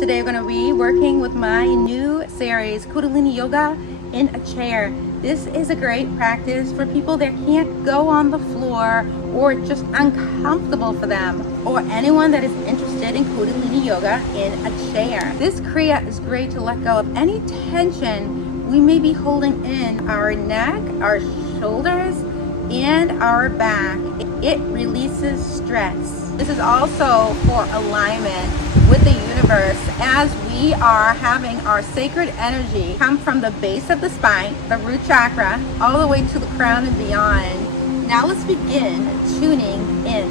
Today we're going to be working with my new series, Kundalini Yoga in a chair. This is a great practice for people that can't go on the floor or just uncomfortable for them, or anyone that is interested in Kundalini Yoga in a chair. This Kriya is great to let go of any tension we may be holding in our neck, our shoulders, and our back. It releases stress. This is also for alignment with the universe, as we are having our sacred energy come from the base of the spine, the root chakra, all the way to the crown and beyond. Now let's begin tuning in.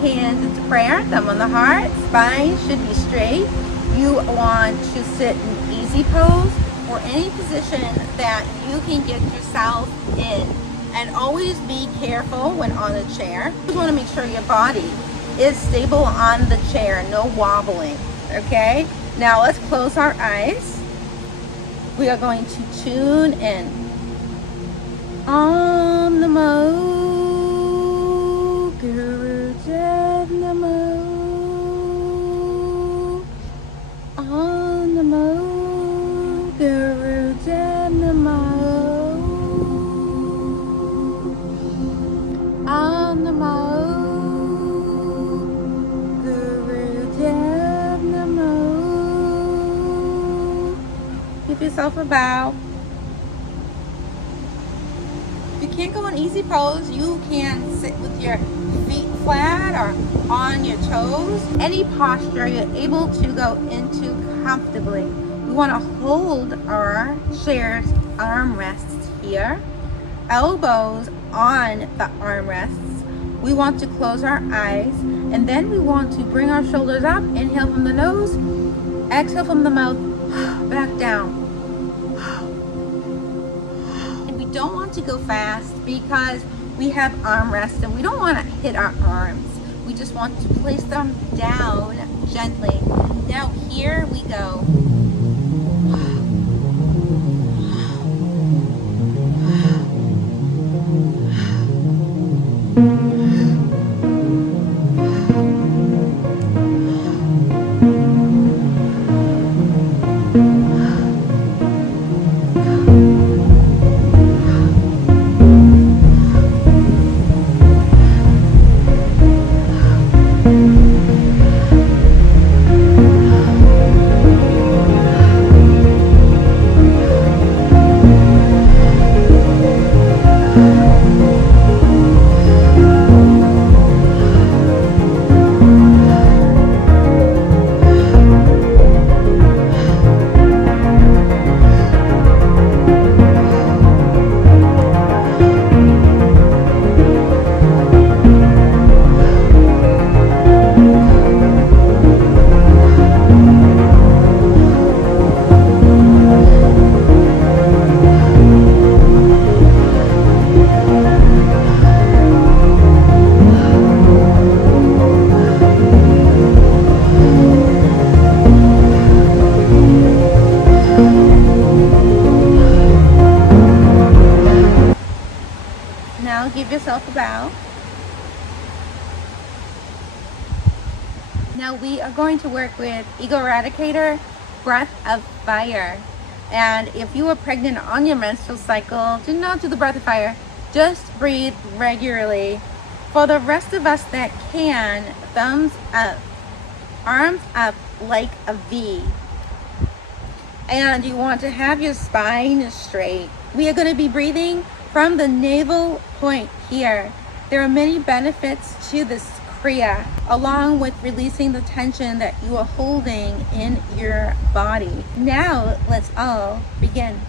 Hands into prayer, thumb on the heart, spine should be straight. You want to sit in easy pose or any position that you can get yourself in. And always be careful when on the chair. You want to make sure your body is stable on the chair, no wobbling, okay? Now let's close our eyes. We are going to tune in. Om Namo Guru Dev Namo. Om Namo Guru Dev Namo. Om Namo Give yourself a bow. If you can't go in easy pose, you can sit with your feet flat or on your toes. Any posture you're able to go into comfortably. We want to hold our chair's armrests here, elbows on the armrests. We want to close our eyes, and then we want to bring our shoulders up. Inhale from the nose, exhale from the mouth, back down. And we don't want to go fast because we have armrests and we don't want to hit our arms. We just want to place them down gently. Now here we go. Now give yourself a bow. Now we are going to work with Ego Eradicator, Breath of Fire. And if you are pregnant on your menstrual cycle, do not do the breath of fire. Just breathe regularly. For the rest of us that can, thumbs up, arms up like a V. And you want to have your spine straight. We are going to be breathing from the navel point here. There are many benefits to this Kriya, along with releasing the tension that you are holding in your body. Now let's all begin.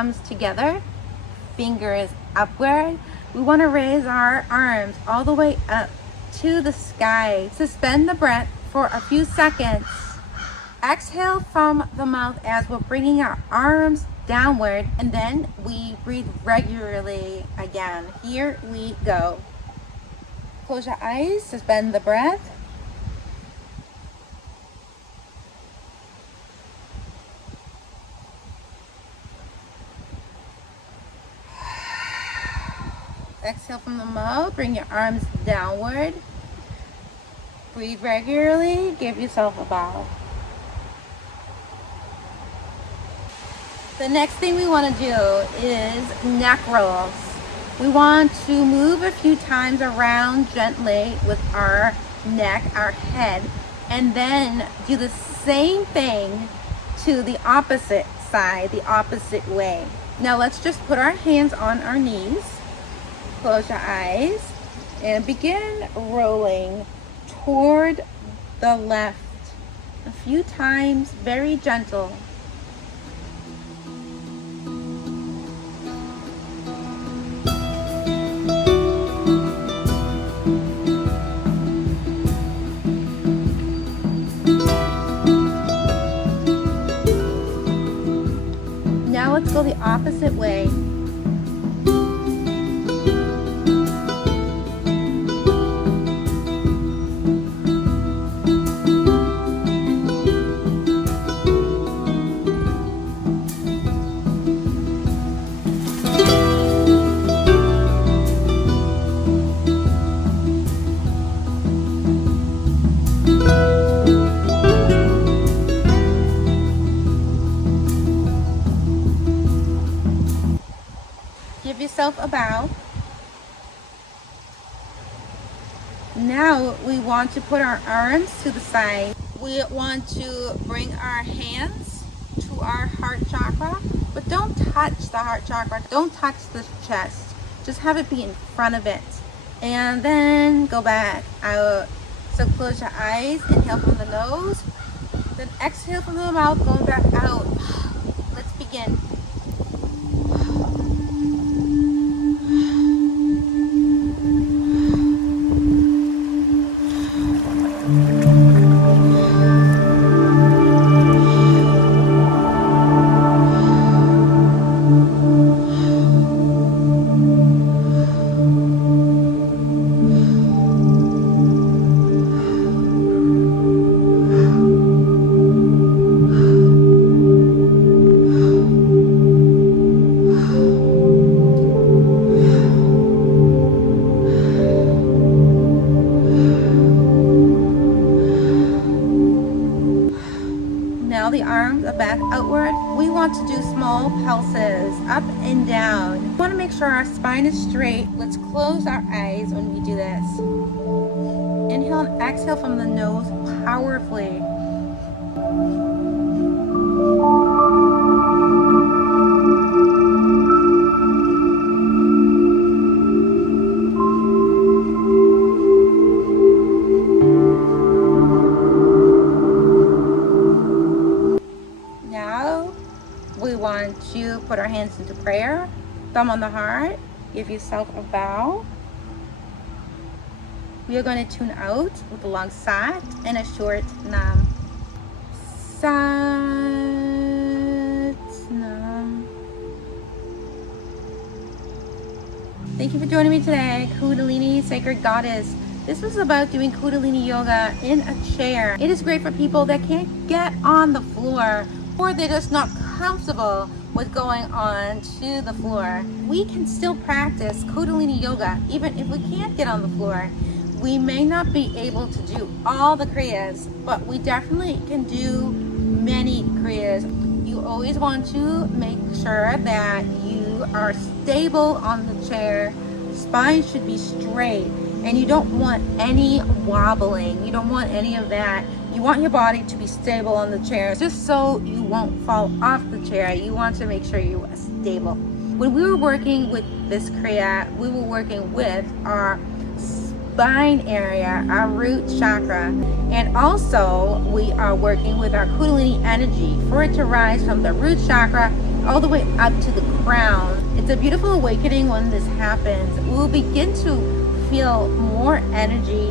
thumbs together, fingers upward. We want to raise our arms all the way up to the sky. Suspend the breath for a few seconds. Exhale from the mouth as we're bringing our arms downward, and then we breathe regularly again. Here we go. Close your eyes, suspend the breath. Exhale from the mouth, bring your arms downward. Breathe regularly, give yourself a bow. The next thing we want to do is neck rolls. We want to move a few times around gently with our neck, our head, and then do the same thing to the opposite side, the opposite way. Now let's just put our hands on our knees. Close your eyes and begin rolling toward the left a few times, very gentle. Now let's go the opposite way. Give yourself a bow. Now we want to put our arms to the side. We want to bring our hands to our heart chakra, but don't touch the heart chakra. Don't touch the chest. Just have it be in front of it. And then go back out. So close your eyes, inhale from the nose, then exhale from the mouth, going back out. Let's begin. The arms are back outward. We want to do small pulses up and down. We want to make sure our spine is straight. Let's close our eyes when we do this. Inhale and exhale from the nose powerfully. We want to put our hands into prayer, thumb on the heart, give yourself a bow. We are going to tune out with a long sat and a short nam. Sat nam. Thank you for joining me today, Kundalini Sacred Goddess. This was about doing Kundalini Yoga in a chair. It is great for people that can't get on the floor, or they're just not comfortable with going on to the floor. We can still practice Kundalini Yoga even if we can't get on the floor. We may not be able to do all the Kriyas, but we definitely can do many Kriyas. You always want to make sure that you are stable on the chair. Spine should be straight, and you don't want any wobbling. You don't want any of that. You want your body to be stable on the chair, just so you won't fall off the chair. You want to make sure you are stable. When we were working with this Kriya, we were working with our spine area, our root chakra, and also we are working with our Kundalini energy for it to rise from the root chakra all the way up to the crown. It's a beautiful awakening when this happens. We'll begin to feel more energy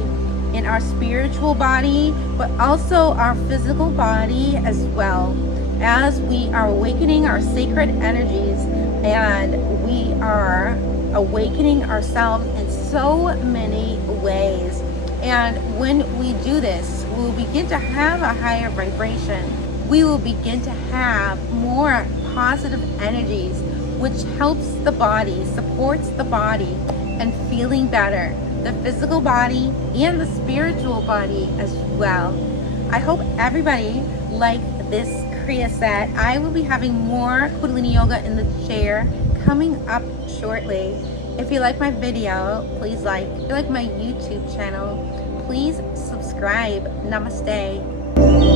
in our spiritual body, but also our physical body as well, as we are awakening our sacred energies, and we are awakening ourselves in so many ways. And when we do this, we will begin to have a higher vibration. We will begin to have more positive energies, which helps the body, supports the body, and feeling better, the physical body and the spiritual body as well. I hope everybody liked this Kriya set. I will be having more Kundalini Yoga in the chair coming up shortly. If you like my video, please like. If you like my YouTube channel, please subscribe. Namaste.